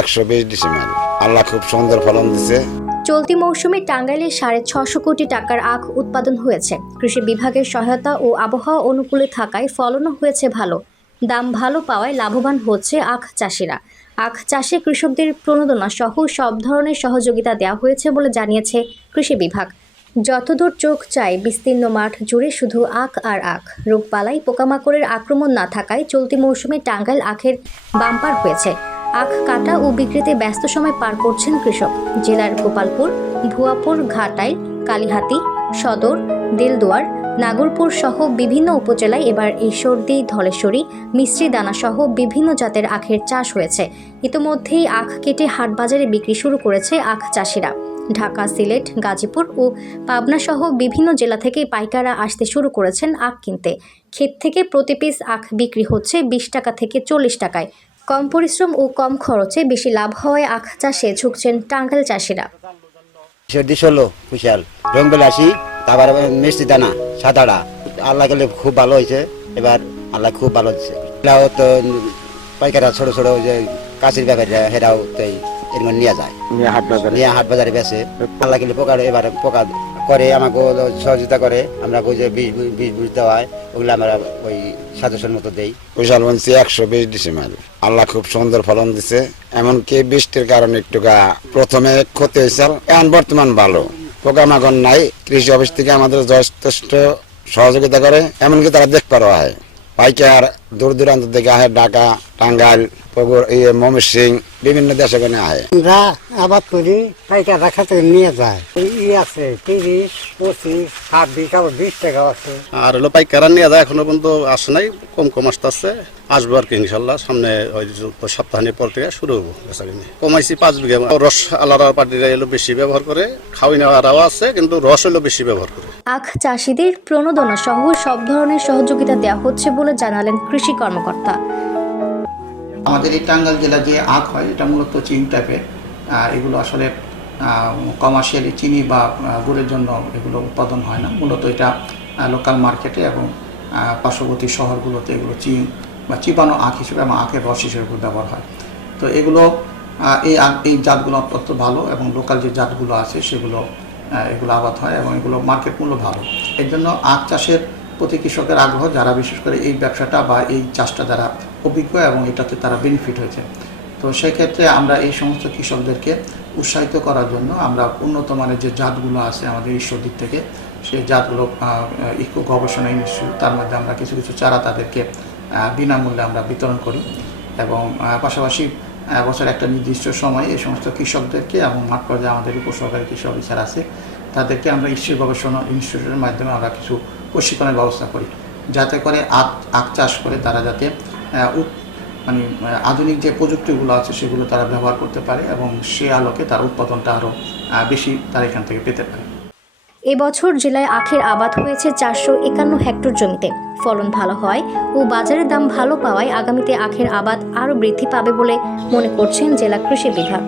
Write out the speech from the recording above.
একশো বিশ আল্লাহ খুব সুন্দর ফলন দিছে। চলতি মৌসুমে টাঙ্গাইলে সাড়ে ছশো কোটি টাকার আখ উৎপাদন হয়েছে। কৃষি বিভাগের সহায়তা ও আবহাওয়া অনুকূলে থাকায় ফলনও হয়েছে ভালো। দাম ভালো পাওয়ায় লাভবান হচ্ছে আখ চাষিরা। আখ চাষে কৃষকদের প্রণোদনা সহ সব ধরনের সহযোগিতা দেওয়া হয়েছে বলে জানিয়েছে কৃষি বিভাগ। যতদূর চোখ চায় বিস্তীর্ণ মাঠ জুড়ে শুধু আখ আর আখ। রোগবালাই, পোকামাকড়ের আক্রমণ না থাকায় চলতি মৌসুমে টাঙ্গাইল আখের বাম্পার হয়েছে। আখ কাটা ও বিক্রিতে ব্যস্ত সময় পার করছেন কৃষক। জেলার গোপালপুর, ভুয়াপুর, ঘাটাই, কালীহাতি, সদর, দেলদুয়ার, নাগরপুর সহ বিভিন্ন উপজেলায় এবার এই সর্দি, ধলেশ্বরী মিশ্রি দানা সহ বিভিন্ন জাতের আখের চাষ হয়েছে। ইতোমধ্যেই আখ কেটে হাটবাজারে বিক্রি শুরু করেছে আখ চাষিরা। ঢাকা, সিলেট, গাজীপুর ও পাবনা সহ বিভিন্ন জেলা থেকে পাইকাররা আসতে শুরু করেছেন আখ কিনতে। ক্ষেত থেকে প্রতি পিস আখ বিক্রি হচ্ছে বিশ টাকা থেকে চল্লিশ টাকায়। কম পরিশ্রম ও কম খরচে বেশি লাভ হওয়ায় আখ চাষে ঝুঁকছেন টাঙ্গাইল চাষিরা। সর্দি ষোলো কুশাল রং বেলাসি তারপর মিষ্টি দানা সাদাড়া আল্লাহ গেলে খুব ভালো হয়েছে এবার আল্লাহ খুব ভালো দিচ্ছে এরাও তো পাইকাররা ছোট ছোট ওই যে কাশির ব্যাপারীরা হেরাও তো এরকম নিয়ে যায়। নিয়ে হাট বাজারে। নিয়ে হাট বাজারে বেছে আল্লাহ গেলে পোকা এবার পোকা করে, আমাকে সহযোগিতা করে। আমরা ওই যে বীজ বীজ বুঝ দেওয়া হয় ওগুলো আমরা ওই সাজেশন মতো দেই। কুশাল বলছি একশো বিশ ডিসেম্বর আল্লাহ খুব সুন্দর ফলন দিছে। এমনকি বৃষ্টির কারণে একটু প্রথমে ক্ষতি হয়েছিল এখন বর্তমান ভালো। পোকামাকড় নাই, কৃষি অফিস থেকে আমাদের যথেষ্ট সহযোগিতা করে, এমনকি তারা দেখ পারো হয়। পাইকার দূর দূরান্ত থেকে আহে ঢাকা টাঙ্গাইল পগুর ইয়ে ময়মনসিং বিভিন্ন দেশে গনে আহে। আমরা আবাদ করি পাইকার রাখা থেকে নিয়ে যায়। ই আছে তিরিশ পঁচিশ ছাব্বিশ আবার বিশ টাকা আছে। আর হলো পাইকারা নিয়ে যায় এখনও পর্যন্ত আসে নাই কম কম আসতেছে। আসব আর কি ইনশাল্লাহ সামনে ওই সপ্তাহানি পর থেকে শুরু হব বেচাকিনি। কমাইছি পাঁচ বিঘা রস আলাদা পার্টিরা এলো বেশি ব্যবহার করে খাওয়াই নেওয়ারাও আছে কিন্তু রস হলো বেশি ব্যবহার করে। আখ চাষিদের প্রণোদনা সহ সব ধরনের সহযোগিতা দেওয়া হচ্ছে বলে জানালেন কৃষি কর্মকর্তা। আমাদের এই টাঙ্গাল জেলা যে আখ হয়, এটা মূলত চিনি টাইপের এগুলো আসলে কমার্শিয়ালি চিনি বা গুড়ের জন্য এগুলো উৎপাদন হয় না। মূলত এটা লোকাল মার্কেটে এবং পার্শ্ববর্তী শহরগুলোতে এগুলো চিন বা চিবানো আখ হিসেবে এবং আখের রস হিসেবে ব্যবহার হয়। তো এগুলো এই আখ, এই জাতগুলো অত্যন্ত ভালো এবং লোকাল যে জাতগুলো আছে সেগুলো এগুলো আবাদ হয় এবং এগুলো মার্কেট মূল্য ভালো। এর জন্য আখ চাষের প্রতি কৃষকের আগ্রহ যারা বিশেষ করে এই ব্যবসাটা বা এই চাষটা যারা অভিজ্ঞ এবং এটাতে তারা বেনিফিট হয়েছে। তো সেক্ষেত্রে আমরা এই সমস্ত কৃষকদেরকে উৎসাহিত করার জন্য আমরা উন্নত মানের যে জাতগুলো আছে আমাদের ঈশ্বর দিক থেকে, সেই জাতগুলো ইকো গবেষণা ইনস্টিটিউট, তার মধ্যে আমরা কিছু কিছু চারা তাদেরকে বিনামূল্যে আমরা বিতরণ করি এবং পাশাপাশি বছর একটা নির্দিষ্ট সময়ে এই সমস্ত কৃষকদেরকে এবং মাঠ পর্যায়ে আমাদের উপসহকারী কৃষি অফিসার আছে, তাদেরকে আমরা ঈশ্বর গবেষণা ইনস্টিটিউটের মাধ্যমে আমরা কিছু প্রশিক্ষণের ব্যবস্থা করি। যাতে করে আখ আখ চাষ করে তারা যাতে মানে আধুনিক যে প্রযুক্তিগুলো আছে সেগুলো তারা ব্যবহার করতে পারে এবং সে আলোকে তার উৎপাদনটা আরও বেশি তারা এখান থেকে পেতে পারে। এবছর জেলায় আখের আবাদ হয়েছে চারশো একান্ন হেক্টর জমিতে। ফলন ভালো হয় ও বাজারের দাম ভালো পাওয়ায় আগামীতে আখের আবাদ আরও বৃদ্ধি পাবে বলে মনে করছেন জেলা কৃষি বিভাগ।